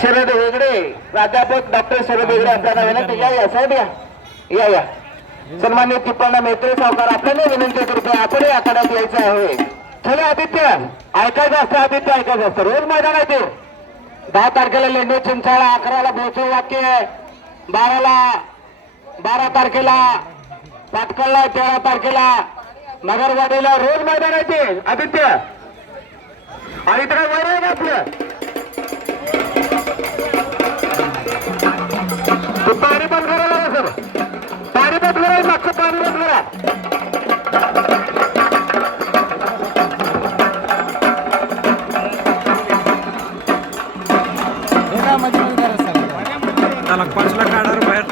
शरद वेगळे प्राध्यापक डॉक्टर शरद वेगळे आपल्याला विनंती या साहेब या सन्मान्य टिप्पणा मैत्री सावकार आपल्याला विनंती करतो आपण आखाड्यात यायचं आहे. चला आदित्य ऐकायचं असतं, आदित्य ऐकायचं असतं. रोज मैदान आहे ते 10 तारखेला लेंडो चिंचाळा, 11ला भोसव वाक्य, 12 तारखेला पाटकळला, 13 तारखेला नगरवाडीला रोज मैदान आहे ते आदित्य. आणि इकडे वर आहे आपलं पाणी बंद करायला सर, पाणी बंद करा, मागचं पाणी बंद करा. त्याला 5 लाख काढा बाहेर.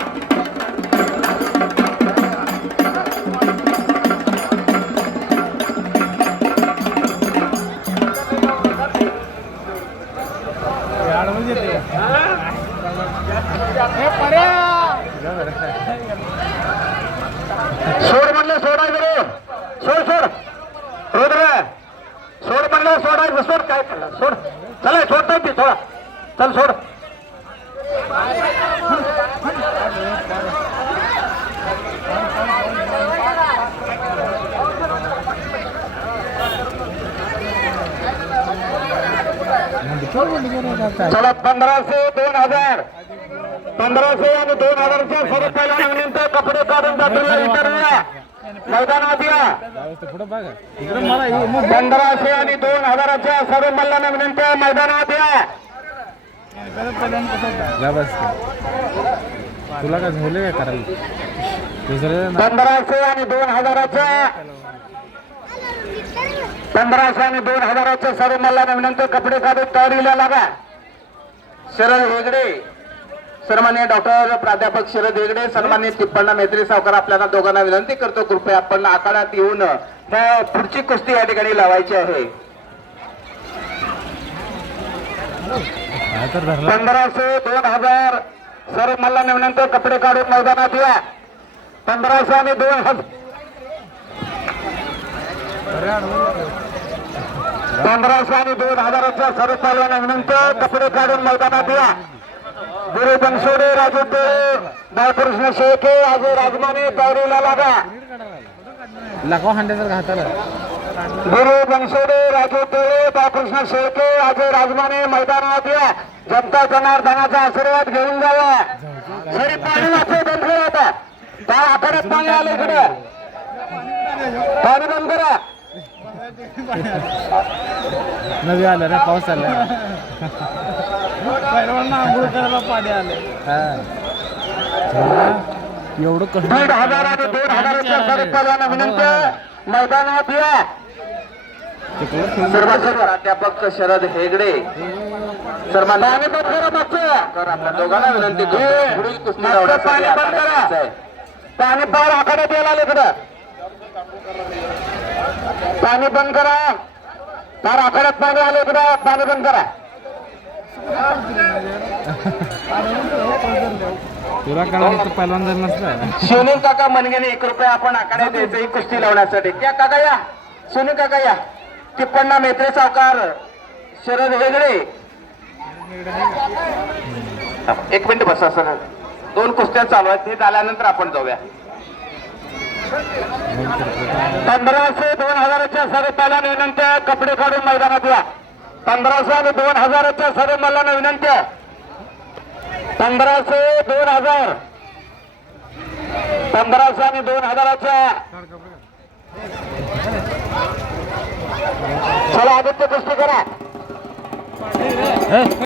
सोड म्हणलं सोडायचं, सोड रुद्र सोड म्हणलं सोडायचं, सोड काय करणार, सोड चला सोडता ती थोडा, चल सोड. चला 1500 2000 1500 आणि 2000च्या स्वरूपाला विनंती कपडे काढून जातीला विचारूया मैदानात या. 1500 आणि 2000च्या स्वरूपाला विनंती मैदानात या. तुला काय झालं काय करायला? 1500 आणि 2000च्या 1500 आणि 2000च्या स्वरूपाला विनंती कपडे काढून तयारीला लागा. शरद हेगडे, सन्मान्य डॉक्टर प्राध्यापक शरद हेगडे, सन्मान्य टिप्पणा मैत्री सावकार आपल्याला दोघांना विनंती करतो कृपया आपण आखाड्यात येऊन त्या पुढची कुस्ती या ठिकाणी लावायची आहे. 1500 2000 सर्व मला विनंती कपडे काढून मैदानात या. 1500 आणि 2000 1500 आणि 2000च्या सर्व पालवांना विनंती कपडे काढून मैदानात या. गुरु बनसोडे, राजू बाळकृष्ण शेळके, आजू राजमाने तयारीला लागा. गुरु बनसोडे, राजू तळे, बाळकृष्ण शेळके, आजू राजमाने मैदानात या. जनता जनार्दनाचा आशीर्वाद घेऊन जावा. सरी पाणी वाचव बंद करा, आता त्या आखाड्यात पाणी आलं, इकडे पाणी बंद करा. नदी आलं रे, पाऊस आला, आंघोळ करायला पाणी आलं. एवढं 1500 आणि 2000च्या स्वरूपाला विनंती मैदानात या. प्राध्यापक शरद हेगडे, सन्मान्य आपल्या दोघांना विनंती पुढील कुस्ती पाणी बंद करा. पाणी पार आखाड्यात यायला इकडं पाणी बंद करा. फार आखाड्यात पाणी आलं, इकडं पाणी बंद करा. तुला कळलं पहिल्यांदा नसतं. सोनू काका मनगेने 1 रुपया आपण आखाड्यात द्यायचं ही कुस्ती लावण्यासाठी. त्या काका या, सोनू काका या. टिप्पणा मैत्री सावकार शरद हेगडे, 1 मिनिट बसा सर, 2 कुस्त्या चालू आहेत, ते झाल्यानंतर आपण जाऊया. 1500 2000च्या स्वरूपाला विनंती कपडे काढून मैदानात या. 1500 आणि 2000च्या स्वरूपाला विनंती. 1500 2000 1500 आणि 2000च्या. चला आदित्य कुस्ती करा.